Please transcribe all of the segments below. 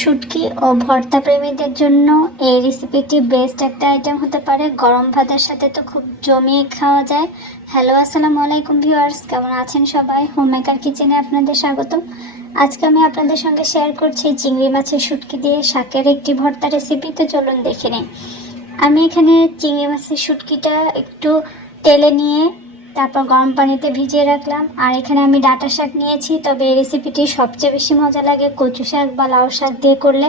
শুটকি ও ভর্তা প্রেমীদের জন্য এই রেসিপিটি বেস্ট একটা আইটেম হতে পারে। গরম ভাতের সাথে তো খুব জমিয়ে খাওয়া যায়। হ্যালো, আসসালামু আলাইকুম ভিউয়ার্স, কেমন আছেন সবাই? হোমমেকার কিচেনে আপনাদের স্বাগতম। আজকে আমি আপনাদের সঙ্গে শেয়ার করছি চিংড়ি মাছের শুটকি দিয়ে শাকের একটি ভর্তা রেসিপি। তো চলুন দেখে নিই। আমি এখানে চিংড়ি মাছের শুটকিটা একটু তেলে নিয়ে তারপর গরম পানিতে ভিজিয়ে রাখলাম। আর এখানে আমি ডাঁটা শাক নিয়েছি, তবে এই রেসিপিটি সবচেয়ে বেশি মজা লাগে কচু শাক বা লাউ শাক দিয়ে করলে।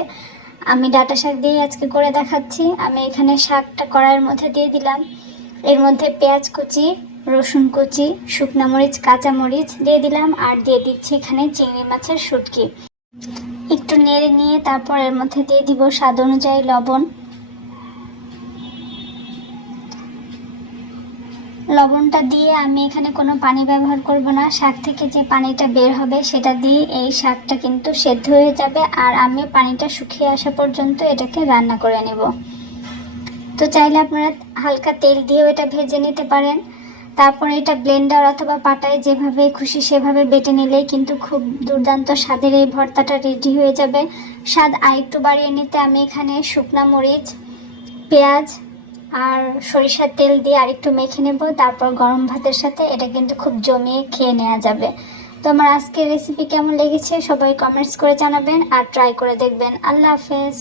আমি ডাঁটা শাক দিয়ে আজকে করে দেখাচ্ছি। আমি এখানে শাকটা কড়াইয়ের মধ্যে দিয়ে দিলাম। এর মধ্যে পেঁয়াজ কুচি, রসুন কুচি, শুকনো মরিচ, কাঁচা মরিচ দিয়ে দিলাম। আর দিয়ে দিচ্ছি এখানে চিংড়ি মাছের শুটকি। একটু নেড়ে নিয়ে তারপর এর মধ্যে দিয়ে দিব স্বাদ অনুযায়ী লবণ। লবণটা দিয়ে আমি এখানে কোনো পানি ব্যবহার করব না। শাক থেকে যে পানিটা বের হবে সেটা দিয়ে এই শাকটা কিন্তু সেদ্ধ হয়ে যাবে। আর আমি পানিটা শুকিয়ে আসা পর্যন্ত এটাকে রান্না করে নেব। তো চাইলে আপনারা হালকা তেল দিয়েও এটা ভেজে নিতে পারেন। তারপরে এটা ব্লেন্ডার অথবা পাটায় যেভাবে খুশি সেভাবে বেটে নিলেই কিন্তু খুব দুর্দান্ত স্বাদের এই ভর্তাটা রেডি হয়ে যাবে। স্বাদ আরেকটু বাড়িয়ে নিতে আমি এখানে শুকনা মরিচ, পেঁয়াজ আর সরিষার তেল দিয়ে আরেকটু মেখে নেব। তারপর গরম ভাতের সাথে এটা কিন্তু খুব জমিয়ে খেয়ে নেওয়া যাবে। তো আমার আজকের রেসিপি কেমন লেগেছে সবাই কমেন্টস করে জানাবেন আর ট্রাই করে দেখবেন। আল্লাহ হাফেজ।